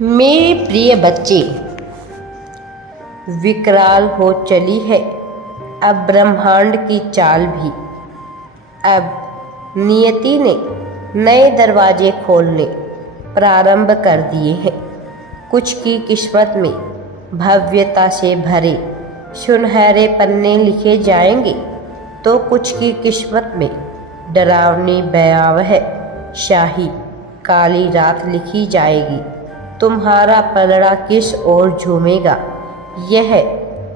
मेरे प्रिय बच्चे, विकराल हो चली है अब ब्रह्मांड की चाल भी। अब नियति ने नए दरवाजे खोलने प्रारंभ कर दिए हैं। कुछ की किस्मत में भव्यता से भरे सुनहरे पन्ने लिखे जाएंगे, तो कुछ की किस्मत में डरावनी भयावह शाही काली रात लिखी जाएगी। तुम्हारा पलड़ा किस ओर झूमेगा, यह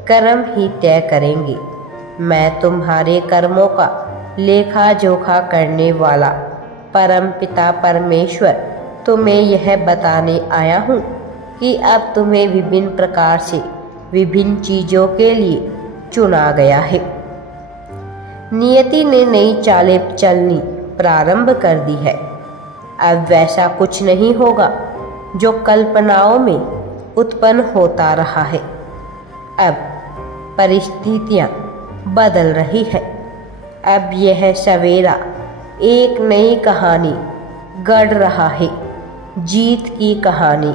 कर्म ही तय करेंगे। मैं तुम्हारे कर्मों का लेखा जोखा करने वाला परम पिता परमेश्वर तुम्हें यह बताने आया हूँ कि अब तुम्हें विभिन्न प्रकार से विभिन्न चीज़ों के लिए चुना गया है। नियति ने नई चालें चलनी प्रारंभ कर दी है। अब वैसा कुछ नहीं होगा जो कल्पनाओं में उत्पन्न होता रहा है। अब परिस्थितियाँ बदल रही है। अब यह सवेरा एक नई कहानी गढ़ रहा है। जीत की कहानी,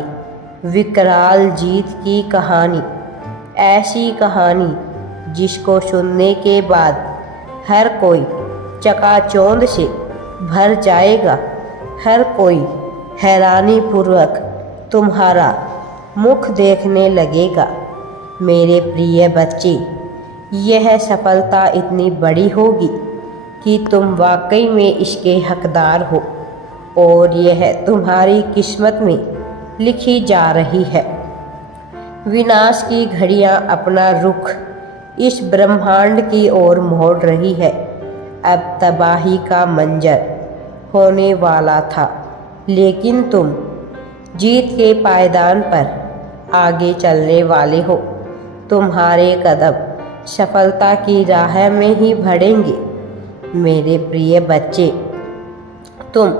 विकराल जीत की कहानी, ऐसी कहानी जिसको सुनने के बाद हर कोई चकाचौंध से भर जाएगा। हर कोई हैरानीपूर्वक तुम्हारा मुख देखने लगेगा। मेरे प्रिय बच्चे, यह सफलता इतनी बड़ी होगी कि तुम वाकई में इसके हकदार हो और यह तुम्हारी किस्मत में लिखी जा रही है। विनाश की घड़ियां अपना रुख इस ब्रह्मांड की ओर मोड़ रही है। अब तबाही का मंजर होने वाला था, लेकिन तुम जीत के पायदान पर आगे चलने वाले हो। तुम्हारे कदम सफलता की राह में ही बढ़ेंगे। मेरे प्रिय बच्चे, तुम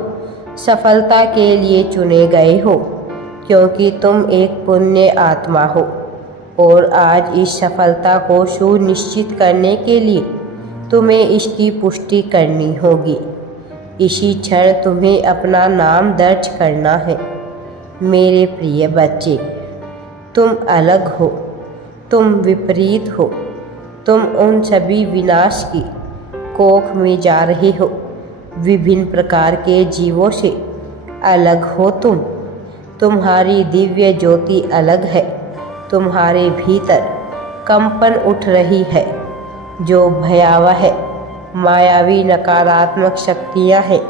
सफलता के लिए चुने गए हो, क्योंकि तुम एक पुण्य आत्मा हो और आज इस सफलता को सुनिश्चित करने के लिए तुम्हें इसकी पुष्टि करनी होगी। इसी क्षण तुम्हें अपना नाम दर्ज करना है। मेरे प्रिय बच्चे, तुम अलग हो, तुम विपरीत हो, तुम उन सभी विनाश की कोख में जा रहे हो। विभिन्न प्रकार के जीवों से अलग हो तुम। तुम्हारी दिव्य ज्योति अलग है। तुम्हारे भीतर कंपन उठ रही है। जो भयावह मायावी नकारात्मक शक्तियाँ हैं,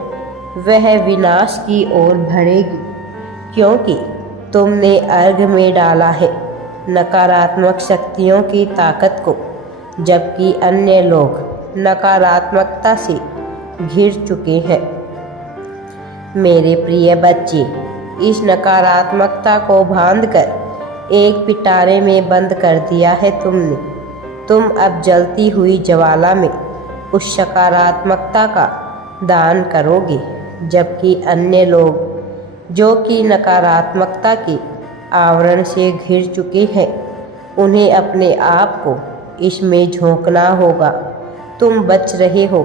वह विनाश की ओर बढ़ेगी, क्योंकि तुमने अर्घ में डाला है नकारात्मक शक्तियों की ताकत को, जबकि अन्य लोग नकारात्मकता से घिर चुके हैं। मेरे प्रिय बच्चे, इस नकारात्मकता को बांधकर एक पिटारे में बंद कर दिया है तुमने। तुम अब जलती हुई ज्वाला में उस सकारात्मकता का दान करोगे, जबकि अन्य लोग जो कि नकारात्मकता के आवरण से घिर चुके हैं, उन्हें अपने आप को इसमें झोंकना होगा। तुम बच रहे हो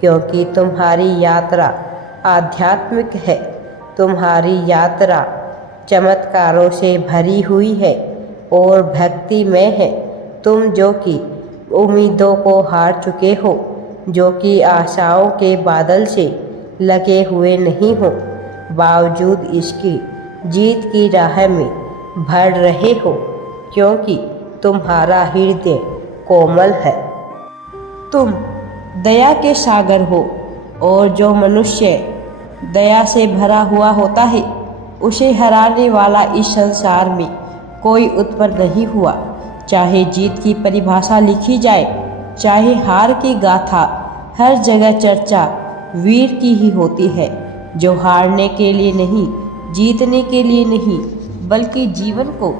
क्योंकि तुम्हारी यात्रा आध्यात्मिक है। तुम्हारी यात्रा चमत्कारों से भरी हुई है और भक्तिमय है। तुम जो कि उम्मीदों को हार चुके हो, जो कि आशाओं के बादल से लगे हुए नहीं हो, बावजूद इसकी जीत की राह में बढ़ रहे हो, क्योंकि तुम्हारा हृदय कोमल है। तुम दया के सागर हो और जो मनुष्य दया से भरा हुआ होता है, उसे हराने वाला इस संसार में कोई उत्पन्न नहीं हुआ। चाहे जीत की परिभाषा लिखी जाए, चाहे हार की गाथा, हर जगह चर्चा वीर की ही होती है, जो हारने के लिए नहीं, जीतने के लिए नहीं, बल्कि जीवन को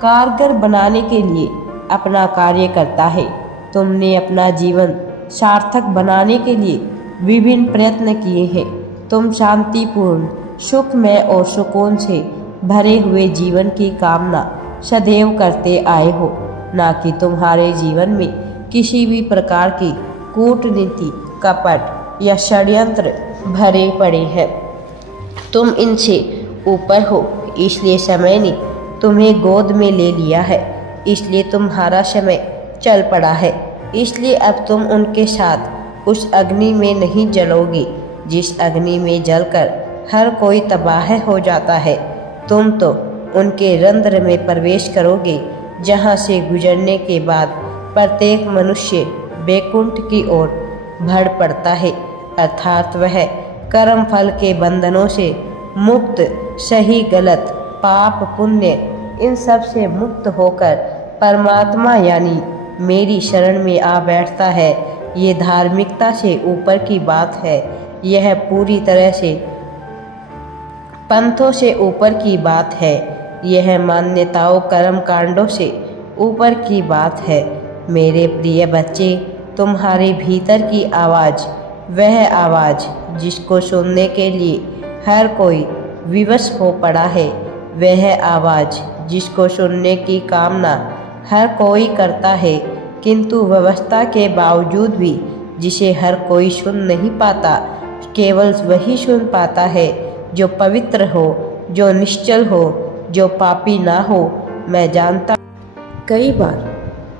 कारगर बनाने के लिए अपना कार्य करता है। तुमने अपना जीवन सार्थक बनाने के लिए विभिन्न प्रयत्न किए हैं। तुम शांतिपूर्ण, सुखमय और सुकून से भरे हुए जीवन की कामना सदैव करते आए हो, ना कि तुम्हारे जीवन में किसी भी प्रकार की कूटनीति, कपट या षड्यंत्र भरे पड़े हैं। तुम इनसे ऊपर हो, इसलिए समय ने तुम्हें गोद में ले लिया है, इसलिए तुम्हारा समय चल पड़ा है। इसलिए अब तुम उनके साथ उस अग्नि में नहीं जलोगी जिस अग्नि में जलकर हर कोई तबाह हो जाता है। तुम तो उनके रंध्र में प्रवेश करोगे जहाँ से गुजरने के बाद प्रत्येक मनुष्य बैकुंठ की ओर बढ़ पड़ता है, अर्थात वह कर्म फल के बंधनों से मुक्त, सही गलत, पाप पुण्य इन सब से मुक्त होकर परमात्मा यानी मेरी शरण में आ बैठता है। ये धार्मिकता से ऊपर की बात है। यह पूरी तरह से पंथों से ऊपर की बात है। यह मान्यताओं कर्म कांडों से ऊपर की बात है। मेरे प्रिय बच्चे, तुम्हारे भीतर की आवाज़, वह आवाज़ जिसको सुनने के लिए हर कोई विवश हो पड़ा है, वह आवाज़ जिसको सुनने की कामना हर कोई करता है, किंतु व्यवस्था के बावजूद भी जिसे हर कोई सुन नहीं पाता, केवल वही सुन पाता है जो पवित्र हो, जो निश्चल हो, जो पापी ना हो। मैं जानता कई बार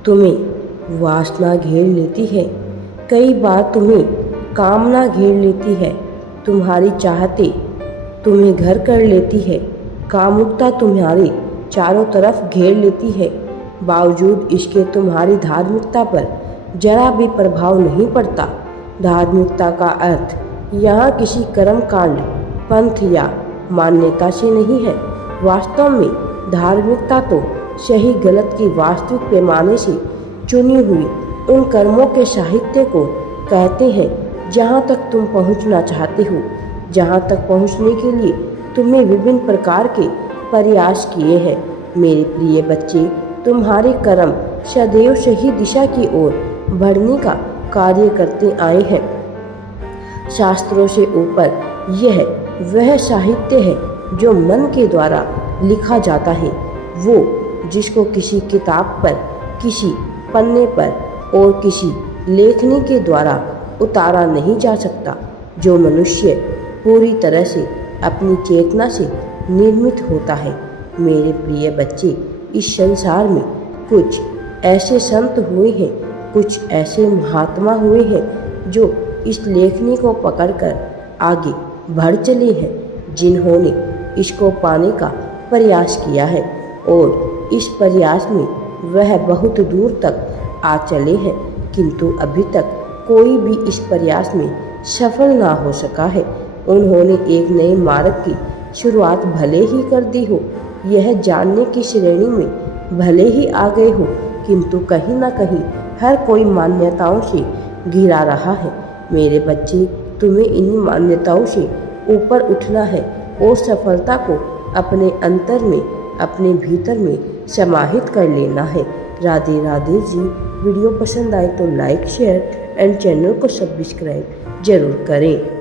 तुम्हें वासना घेर लेती है, कई बार तुम्हें कामना घेर लेती है, तुम्हारी चाहते तुम्हें घर कर लेती है, कामुकता तुम्हारे चारों तरफ घेर लेती है। बावजूद इसके तुम्हारी धार्मिकता पर जरा भी प्रभाव नहीं पड़ता। धार्मिकता का अर्थ यहाँ किसी कर्म कांड, पंथ या मान्यता से नहीं है। वास्तव में धार्मिकता तो सही गलत की वास्तविक पैमाने से चुनी हुई उन कर्मों के साहित्य को कहते हैं जहाँ तक तुम पहुँचना चाहते हो, जहाँ तक पहुँचने के लिए तुमने विभिन्न प्रकार के प्रयास किए हैं। मेरे प्रिय बच्चे, तुम्हारे कर्म सदैव सही दिशा की ओर बढ़ने का कार्य करते आए हैं। शास्त्रों से ऊपर यह वह साहित्य है जो मन के द्वारा लिखा जाता है, वो जिसको किसी किताब पर, किसी पन्ने पर और किसी लेखनी के द्वारा उतारा नहीं जा सकता। जो मनुष्य पूरी तरह से अपनी चेतना से निर्मित होता है। मेरे प्रिय बच्चे, इस संसार में कुछ ऐसे संत हुए हैं, कुछ ऐसे महात्मा हुए हैं जो इस लेखनी को पकड़कर आगे बढ़ चले हैं, जिन्होंने इसको पाने का प्रयास किया है और इस प्रयास में वह बहुत दूर तक आ चले हैं, किंतु अभी तक कोई भी इस प्रयास में सफल ना हो सका है। उन्होंने एक नए मार्ग की शुरुआत भले ही कर दी हो, यह जानने की श्रेणी में भले ही आ गए हो, किंतु कहीं ना कहीं हर कोई मान्यताओं से घिरा रहा है। मेरे बच्चे, तुम्हें इन मान्यताओं से ऊपर उठना है और सफलता को अपने अंतर में, अपने भीतर में समाहित कर लेना है। राधे राधे जी। वीडियो पसंद आए तो लाइक, शेयर एंड चैनल को सब्सक्राइब जरूर करें।